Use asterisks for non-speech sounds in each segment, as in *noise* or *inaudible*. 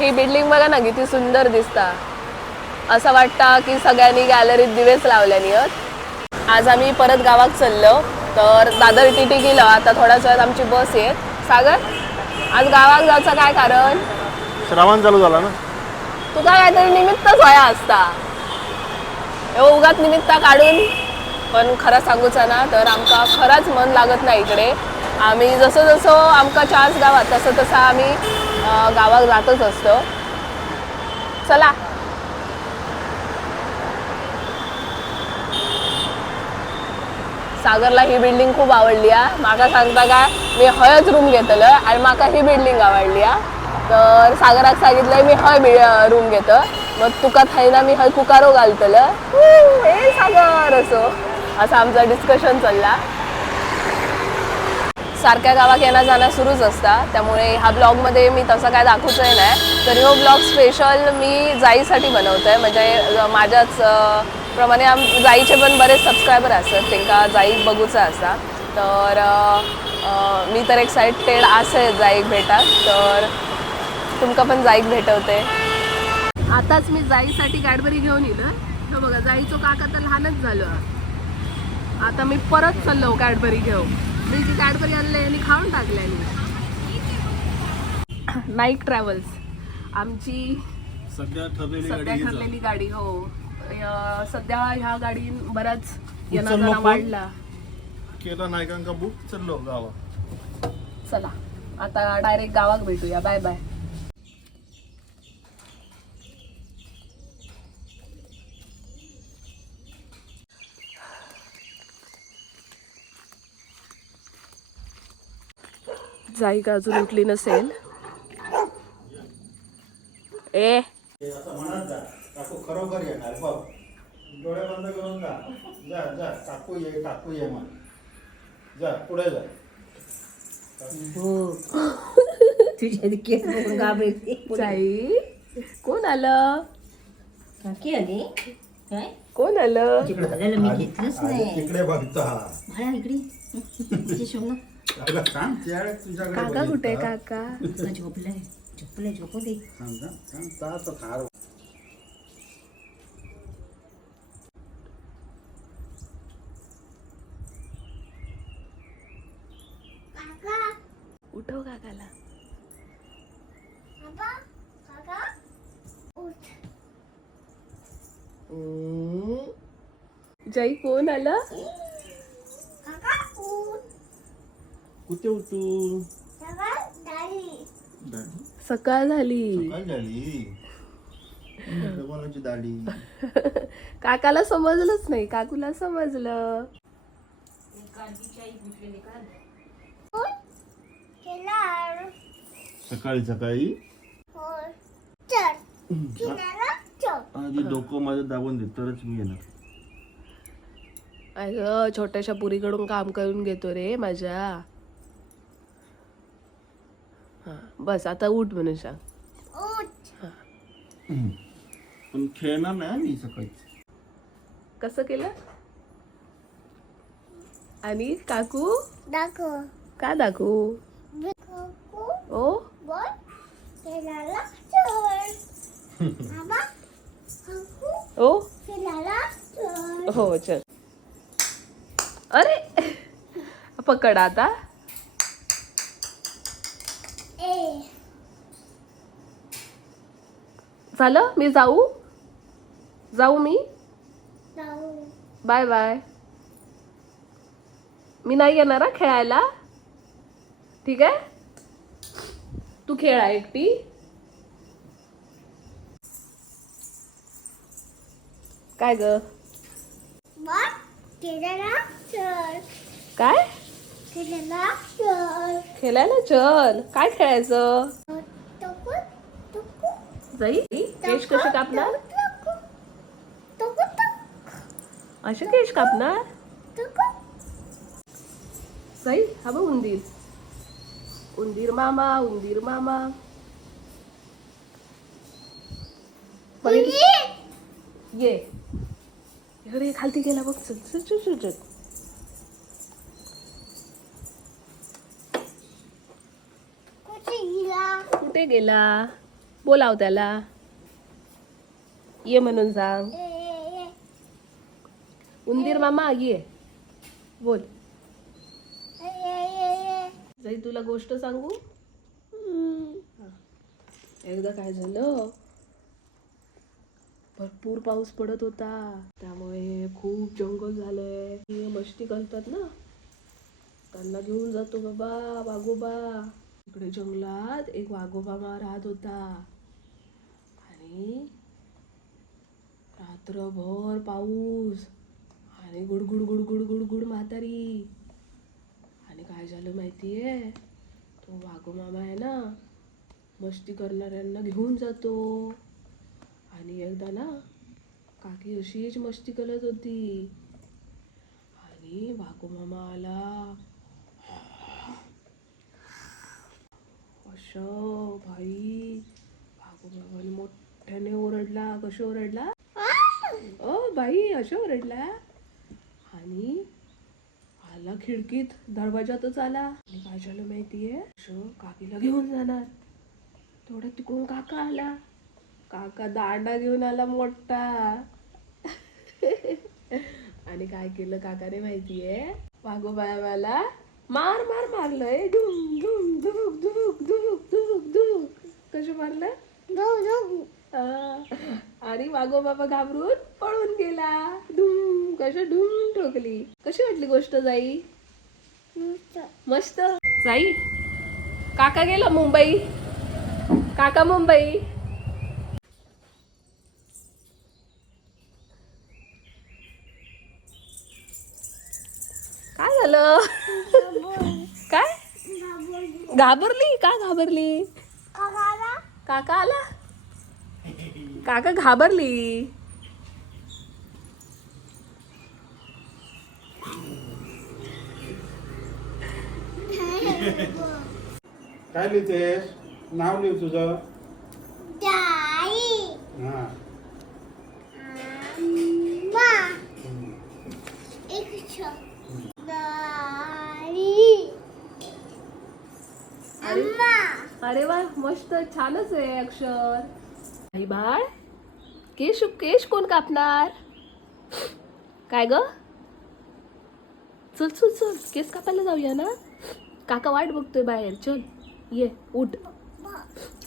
ही building बघा ना किती सुंदर दिसता. असं वाटतं की सगळ्यांनी गॅलरीत दिवेच लावल्यानी आज आम्ही परत गावात चाललो. तर दादर टी टी गेलं. आता थोड्याच वेळात आमची बस येत सागर आज गावात जायचं काय कारण? श्रावण चालू झाला ना. तुका काहीतरी निमित्तच व्हाया असता. एवढं उगाच निमित्त काढून. पण खरं सांगूचं ना तर आमका खरंच मन लागत नाही इकडे. आम्ही जसं जसं आमका चान्स गावात तसं तसं आम्ही गावात जातच असतं. चला. सागरला ही बिल्डिंग खूप आवडली हा. माका सांगता काय मी हयच रूम घेतलं आणि माका ही बिल्डिंग आवडली हा. तर सागराक सांगितलंय मी हय रूम घेतं. मग तुका थायना मी हय कुकारो घालतलं. हे सागर असो. असं आमचं डिस्कशन चालला. सारख्या गावाक येणं जाणं सुरूच असता. त्यामुळे ह्या ब्लॉगमध्ये मी तसं काय दाखवतोय नाही. तर हो ब्लॉग स्पेशल मी जाईसाठी बनवतोय. म्हणजे माझ्याच प्रमाणे आम जाईचे पण बरेच सबस्क्रायबर असतात. त्यांना जाईक बघूचा असा तर मी तर एक्साइटेड असे जाईक भेटात. तर तुमका पण जाईक भेटवते. आताच मी जाईसाठी कॅडबरी घेऊन येईल हो. बघा जाईचो काका तर लहानच झालो. आता मी परत चाललो कॅडबरी घेऊ जी कॅडबरी आणले आणि खाऊन टाकल्यानी नाईक ट्रॅव्हल्स आमची सध्या ठरलेली गाडी हो सध्या ह्या गाडीन बराच येणं उचललो जाणं फोन? वाढला. केला नायकांका बुक चाललो गावात. चला. आता डायरेक्ट गावात भेटूया. बाय बाय जाई का अजून उठली नसेल? ए. काकू खरोखर येणार. बघ. डोळे बंद करून जा. जा जा. काकू ये काकू ये मग जा पुढे जा. हो. घाबरते जाई कोण आलं? काकी आली? काय? कोण आलं? मी घेतलंच नाही. तिकडे बघता इकडे त्याला सांग त्यावेळेस तुझ्याकडे काका कुठे. काका? तुला झोपलाय झोपलाय झोपू दे सांग ना, सांग ताचं कार उठव काकाला. जय कोण आलं? कुठे होतो? दाढी? सकाळ झाली. काय झाली. कोणाची दाढी. *laughs* काकाला समजलंच नाही. काकूला समजलं. सकाळी सकाळी? आधी डोकं माझं दाबून दे तरच मी येणार. अगं छोट्याशा पुरीकडून काम करून घेतो रे माझ्या. हा. बस आता उठ म्हणून सांग. पण खेळणार नाही मी सकाळी. कसं केलं? आणि काकू? दाखव. का दाखवू? ओ? बोल. फिरायला चल. बाबा काकू? ओ? चल. हो चल. अरे पकड आता. झालं? मी जाऊ? जाऊ मी? Bye bye. मी नाही येणार खेळायला. ठीक आहे? तू खेळा एकटी. काय ग? काय? खेळायला चल. काय खेळायचं? जाई केश कशी कापणार? असे केश कापणार? जाई हा बघ उंदीर. उंदीर मामा उंदीर मामा? ये. अरे खालती गेला बघ. चल चल चल चल चल कुठे गेला? बोलाव त्याला. ये म्हणून सांग उंदीर मामा ये. बोल. जाई तुला गोष्ट सांगू? एकदा काय झालं? भरपूर पाऊस पडत होता. त्यामुळे खूप जंगल झालंय. मस्ती करतात ना? त्यांना घेऊन जातो बाबा वाघोबा. इकडे जंगलात एक वाघोबा राहत होता. आणि रात्रभर पाऊस आणि गुडगुड गुडगुड गुडगुड म्हातारी. आणि काय झालं माहितीये? तो वाघोमामा आहे ना मस्ती करणाऱ्यांना घेऊन जातो. आणि एकदा ना काकी अशीच मस्ती करत होती. आणि वाघोमामा आला. असं भाई? वाघोमामाने मोठ्याने ओरडला. कशी ओरडला? ओ बाई अशा ओरडला. आणि आला खिडकीत. दरवाजातच आला. आणि काय झालं माहितीये असं काकीला घेऊन जाणार. तेवढ्या तिकडून काका आला. काका दांडा घेऊन आला मोठा. *laughs* आणि काय केलं काकाने माहितीये? वाघोबायाला मार मार मारलंय. धुम धुम धुक धुक धुक धुक धुक कसं मारलं? हा. आणि वाघोबाबा घाबरून पळून गेला. धुम कशा धुम ठोकली. कशी वाटली गोष्ट जाई? मस्त. जाई काका गेला मुंबई? काका मुंबई? काय झालं? काय? घाबरली? का घाबरली? काका आला? काका घाबरली? काय लिहितेस? नाव लिह तुझं जाई हा अम्मा एक दाई अम्मा अरे वा मस्त छानच आहे अक्षर. आई बाळ केश केश कोण कापणार? काय ग? चल चल चल केस कापायला जाऊया ना? काका वाट बघतोय बाहेर चल ये उठ.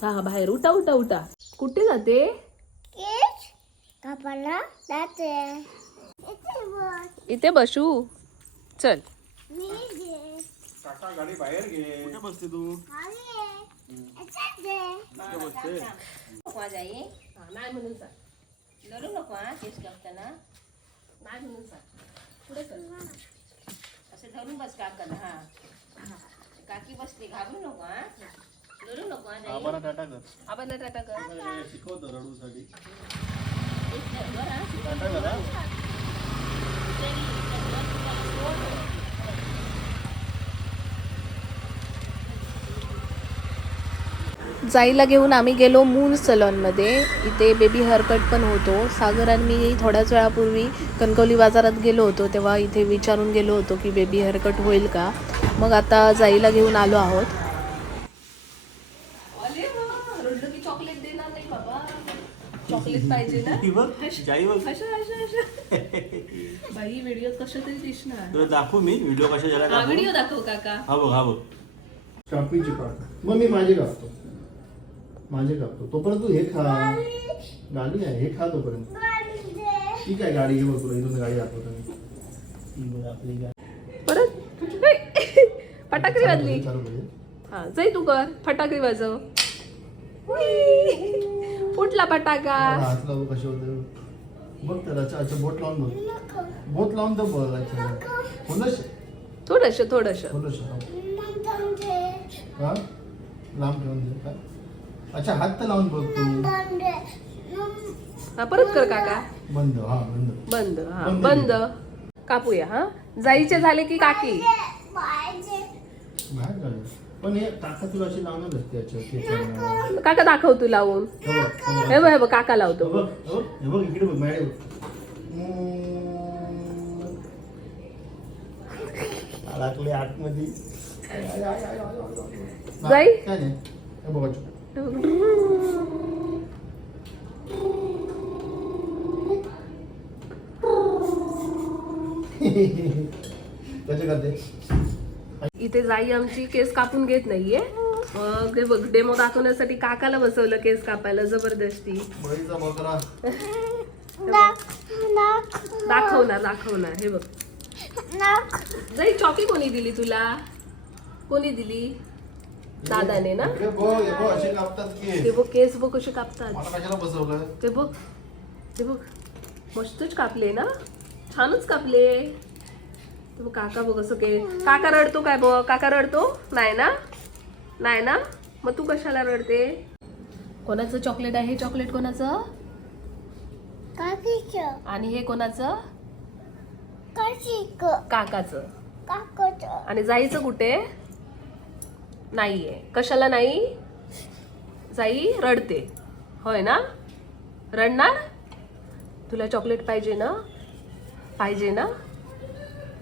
हा बाहेर उठा उठा उठा. कुठे जाते? केस कापाला जाते. इथे बस. चल. काका गाडी बाहेर घे. कुठे बसते तू? नाही म्हणून सांग लढू नको हा. केस कापताना नाही म्हणून सांग पुढे असं धरून बस काकाला हा काकी बसते घाबरू नको हा लढू नको आम्हाला टाटा कर आपण टाटा कर शिकवतो रडूसाठी एक धर बरं हा. टाटा करा जाईला घेऊन आम्ही गेलो मून सलॉनमध्ये इथे बेबी हेअरकट पण होतो. सागर आणि मी थोड्याच वेळापूर्वी कणकवली बाजारात गेलो होतो तेव्हा इथे विचारून गेलो होतो की बेबी हेअरकट होईल का. मग आता जाईला घेऊन आलो आहोत. चॉकलेट देणार नाही बाबा. चॉकलेट पाहिजे ना. *laughs* बाई व्हिडिओ कशा तरी दिसणार. दाखवू मी? व्हिडिओ कशा झाला व्हिडिओ दाखव काका. हा बघ हा बघ. शॉपिंगची पार्ट मग मी माझे माझे कापतो तोपर्यंत तू हे खा. गाडी आहे हे खा तोपर्यंत. ठीक आहे गाडी घे बघ तुला इथून गाडी दाखवतो आपली गाडी. परत? *laughs* फटाकडी वाजली. हा जाई तू कर. फटाकडी वाजव. फुटला फटाका. कसे होते बघ त्याला अच्छा बोट लावून बघ. बोट लावून तर बघ थोडस थोडस. दे हा. लांब ठेवून दे का अच्छा हात तर लावून बघ तू. जाऊन दे मग हा परत कर काका. बंद हा बंद. बंद हा बंद. बंद. कापूया हा? जाईचे झाले की काकी? बाहेर पण हे टाका तुला अशी लावणार असते याच्यावर. काका दाखव तू लावून. हे बघ, हे बघ. हे बघ हे बघ काका हे लावतो बघ, हे बघ, हे बघ इकडे बघ अडकले आतमध्ये आय, आय, आय, आय, आय, आय, आय. जाई? काय नाही. हे बघ इथे जाई आमची केस कापून घेत नाहीये. मग ते बघ डेमो दाखवण्यासाठी काकाला बसवलं केस कापायला जबरदस्ती. दाखवणार दाखवणार. हे बघ. जाई चॉकी कोणी दिली तुला? कोणी दिली? दादाने ना? इकडे बघ हे बघ असे कापतात की ते बघ केस बघ कसे कापतात. मला कशाला बसवलं ते बघ ते बघ मस्तच कापले ना? छानच कापले. ते बघ काका बघ असं के काका रडतो काय बघ? काका रडतो? नाही ना? नाही ना? मग तू कशाला रडते? कोणाचं चॉकलेट आहे? हे चॉकलेट कोणाचं? काकीच. आणि हे कोणाचं? काकाचं. काकच. आणि जाईचं कुठे? नाही आहे कशाला नाही? जाई रडते. होय ना? रडणार? तुला चॉकलेट पाहिजे ना? पाहिजे ना?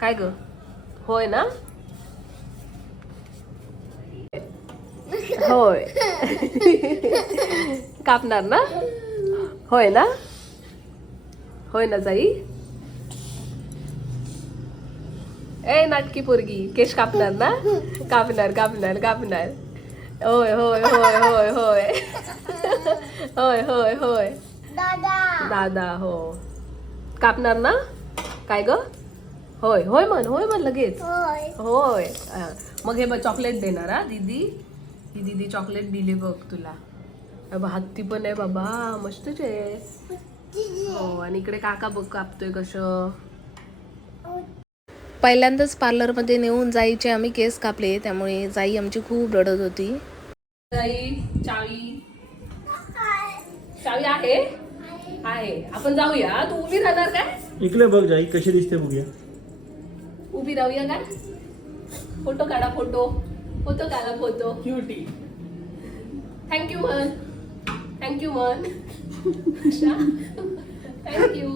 काय ग? होय ना? होय. कापणार ना? होय ना? होय ना जाई? ए नाटकी पोरगी केश कापणार ना? कापणार कापणार कापणार. होय होय होय होय होय. होय होय होय. दादा. दादा हो. कापणार ना? काय ग? होय होय म्हण होय म्हण लगेच. होय. होय. हा. मग हे बघ चॉकलेट देणार हा दीदी? ही दीदी चॉकलेट दिली बघ तुला. हत्ती पण आहे बाबा मस्तच आहे. हो आणि इकडे काका बघ कापतोय कसं. पहिल्यांदाच पार्लरमध्ये नेऊन जाईचे आम्ही केस कापले त्यामुळे जाई आमची खूप रडत होती. जाई चावी. चावी आहे? आहे. आपण जाऊया. तू उभी राहणार काय? इकडे बघ जाई कशी दिसते बघूया. उभी राहूया काय? फोटो काढा फोटो. फोटो काढा photo. Cutie thank you man. Thank you man. Thank you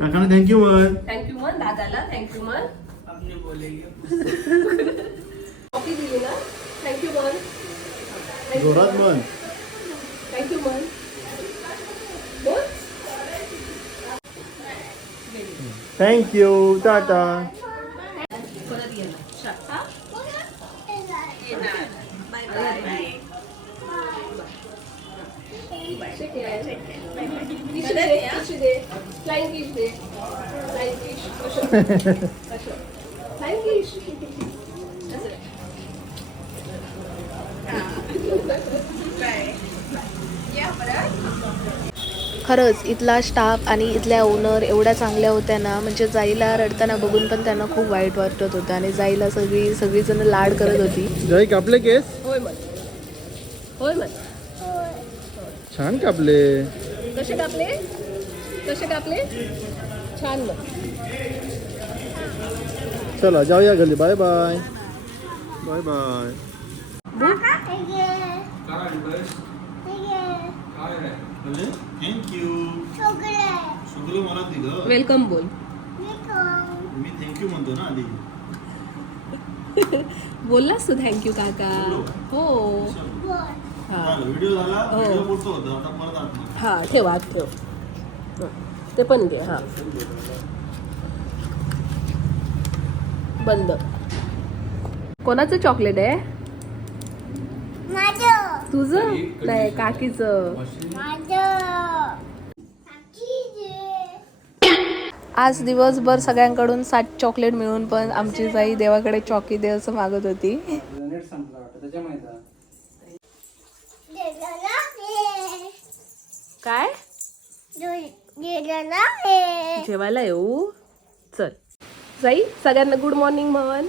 काकाने thank you man. Thank you man. दादाला थँक्यू मन. कॉफी दिली ना थँक्यू मन जोरात मन थँक्यू मन थँक्यू टाटा हा? Shake *laughs* खरंच इथला स्टाफ आणि इथल्या ओनर एवढ्या चांगल्या होत्या ना म्हणजे जाईला रडताना बघून पण त्यांना खूप वाईट वाटत होतं आणि जाईला सगळी सगळीजण लाड करत होती. जाई कापले केस? होय होय छान कापले. कसे कापले? कसे कापले? छान मन चला जाऊया घरी. Bye bye. Bye bye. Thank you शुक्र मला दिलं वेलकम बोल. मी थँक्यू म्हणतो ना आधी. बोललास तू थँक्यू काका. हो. हा. व्हिडिओ झाला हो. व्हिडिओ मोठं होतं. आता परत आत हा ठेव आत ठेव. हं. ते पण घे हा. बंद. कोणाचं चॉकलेट आहे? माझं. तुझं? नाही काकीचं. आज दिवसभर सगळ्यांकडून सात चॉकलेट मिळून पण आमची जाई देवाकडे चॉकी दे असं मागत होती. हे. काय? हे. जेवायला येऊ? चल. जाई सगळ्यांना गुड मॉर्निंग म्हण.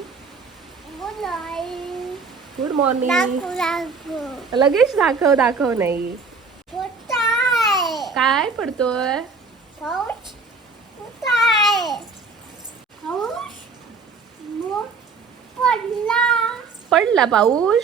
गुड मॉर्निंग लगेच दाखव दाखव नाही. काय पडतोय? पडला पाऊस?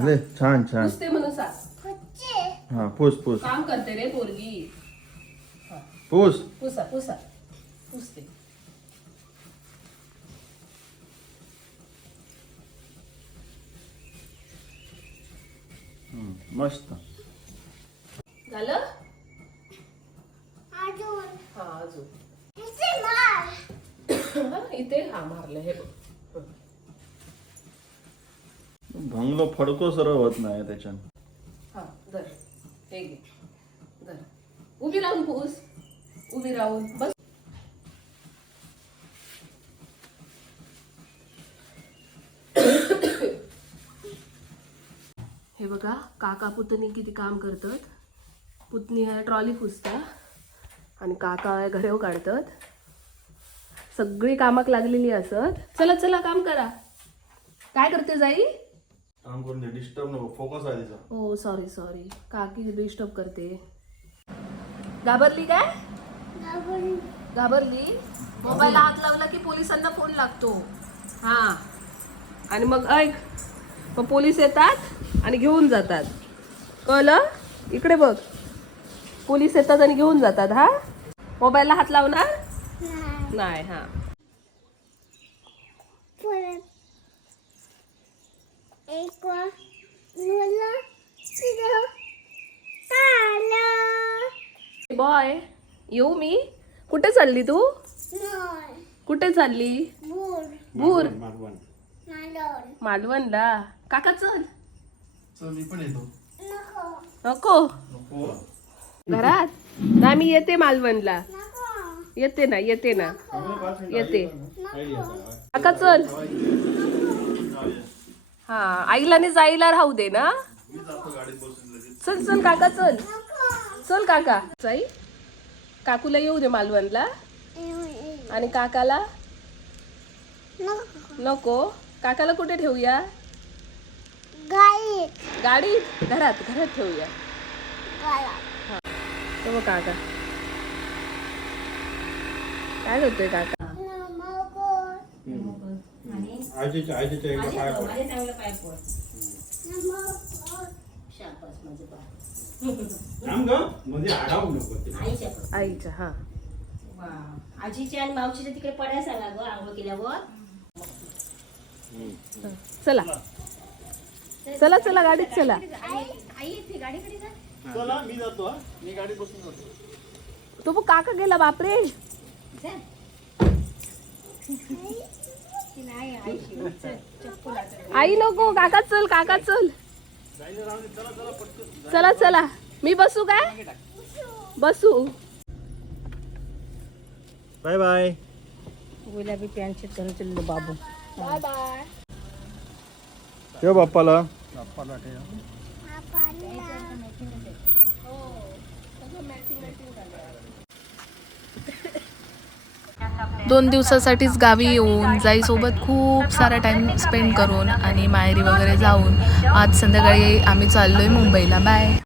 अरे छान छान. पुसते म्हणून सांग. हा पूस पूस. काम करते रे पोरगी. पूस. पुसा पुसा. पुसते. मस्त. झालं? अजून. हा अजून. *coughs* हा, इथे हा मारलं हे बघ. भंगलो फडको सरळ होत नाही त्याच्यानं हा धर. हे घे. धर. उभी राहून पुस उभी राहून. बस. हे बघा काका पुतणी किती काम करतात. पुतणी आहे ट्रॉली पुसता. आणि काका आहे घरेव काढतात. सगळी कामाक लागलेली असत. चला चला काम करा. काय करते जाई? काम करून दे डिस्टर्ब नको फोकस आहे तिचा. हो सॉरी सॉरी काकी डिस्टर्ब करते. घाबरली काय? घाबरली. मोबाईलला हात लावला की पोलिसांना फोन लागतो. हा. आणि मग ऐक मग पोलीस येतात आणि घेऊन जातात. कळलं? इकडे बघ. पोलीस येतात आणि घेऊन जातात हा? मोबाईलला हात लावणार? नाही. नाही हा परत एक बॉय येऊ मी कुठे चालली तू? कुठे चालली? बोर भूर मालवणला. काका चल. चल मी पण येतो. नको. नको. घरात? ना मी येते मालवणला. नको. येते ना येते ना. येते. काका चल. हा आईला आणि जाईला राहू दे ना. चल चल काका चल. चल काका. जाई काकूला येऊ दे मालवणला. आणि काकाला? नको. काकाला कुठे ठेवूया? गाडीत. घरात घरात ठेवूया. काका. काय करतोय काका नको आजीच्या आजीच्या एकदा पाय पड. थांब ग आडावू नको ते आईच्या हा. वा. आजीच्या आणि मावशीच्या तिकडे पड्या सांगा ग आंघोळ केल्यावर. चला. चला चला गाडीत चला. चला मी जातो हा. मी गाडीत बसून जातो. तो बघ काका गेला बापरे. आई नको काका चल काका चल. चला चला. मी बसू काय? बसू. Bye bye. गुलाबी पॅन्ट घालून चाललो बाबू. ठेव. बाप्पाला. दोन दिवसासाठीच गावी येऊन जाईसोबत खूप सारा टाईम स्पेंड करून आणि माहेरी वगैरे जाऊन. आज संध्याकाळी आम्ही चाललो आहे मुंबईला. बाय